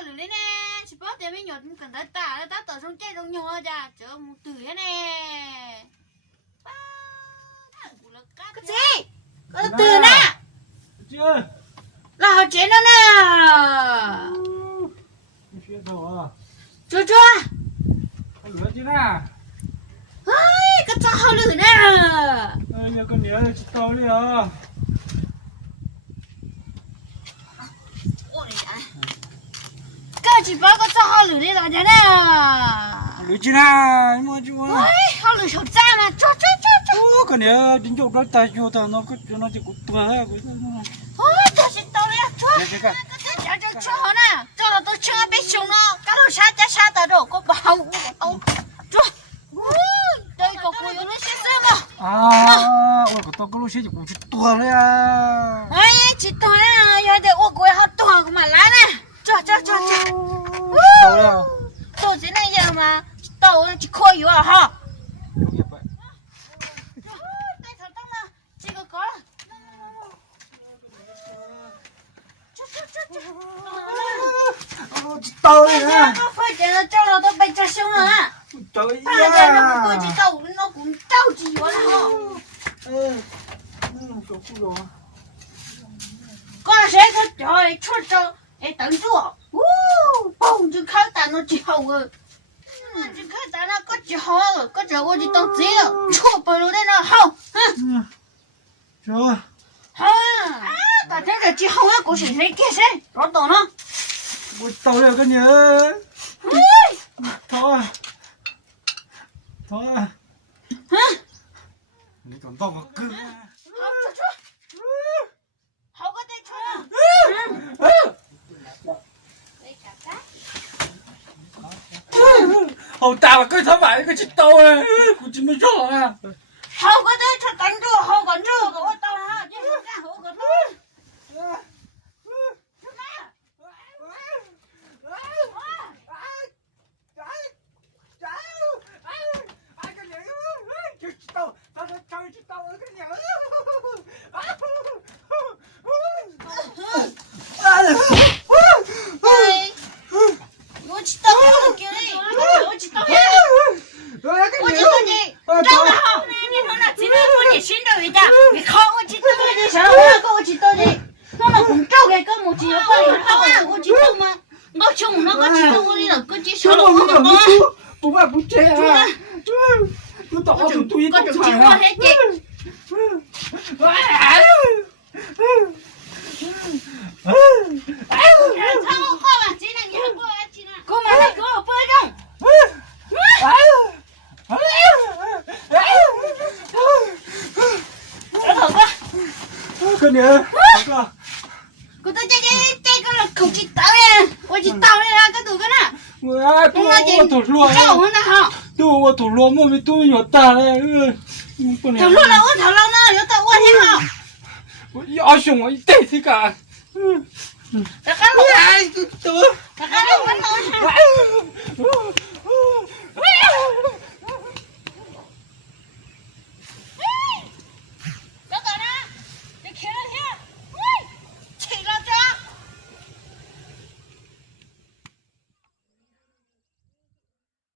họ lử lên nè chỉ bảo tiền mình nhột cần ta tỏ trong chơi trong nhỏ ra chớ một từ thế nè cái gì có từ nè chưa là họ chế nó nè chưa rồi chưa lửa chứ nè ơi cái cho họ lử nè nhớ con nhớ là tao đi à cái chỉ bảo cái cho họ lử đi là thế nè lửa chứ nè mà chú ơi họ lử sầu ra mà cho con nhớ chính chỗ đó ta vô tao nó chỉ cũng tua hết với ôi tôi chỉ tao đấy cho cho nè cho là tôi chưa biết xuống nó cái đồ sát tao đồ có bao cho đây có cô yêu nó sẽ xem mà ôi tao có lúc sẽ cũng chỉ tua đấy à ấy chỉ tôi nè giờ để ô cô họ tua mà lá nè cho tao đấy à tôi chỉ này giờ mà tao chỉ khôi yêu à ha tao đấy à nó phải để cho nó tôi bay cho xuống à trời ơi nó chỉ tao nó cũng trâu chỉ vậy hả con sẽ có trời chút cho để tận chúa bông chứ khai ta nó chỉ hậu rồi chứ khai ta nó có chỉ hậu rồi có chỉ có chỉ tao chỉ rồi chúa bơi luôn đấy nó hậu trời ha ta thấy là chỉ hậu á cô sẽ lấy kia sẽ rõ tổ nó ôi tao đấy con nhớ thôi hả你长大我哥。好个带车。好大了，跟他买一个去刀啊！估计没用啊。好个带车等着，好个这个我到了，你说干好个多。我知道我给你，我知道呀。我知道你，找得好，你说那今天我你寻找一下，你看我知道你想我，我知道你，那那公找给个母鸡，我知道吗？我穷，那个知道我的了，个鸡少了我懂吗？不卖不这样，不倒就对倒菜啊！个年，个。我这个口气大呀，我去打了呀，个都个那。我吐落了。找我那好。对，我吐落，莫名都有大了，不能。吐落了，我吐落了，有到我挺好。我要凶我一对这个。大家录啊！都。大家录，我弄一下。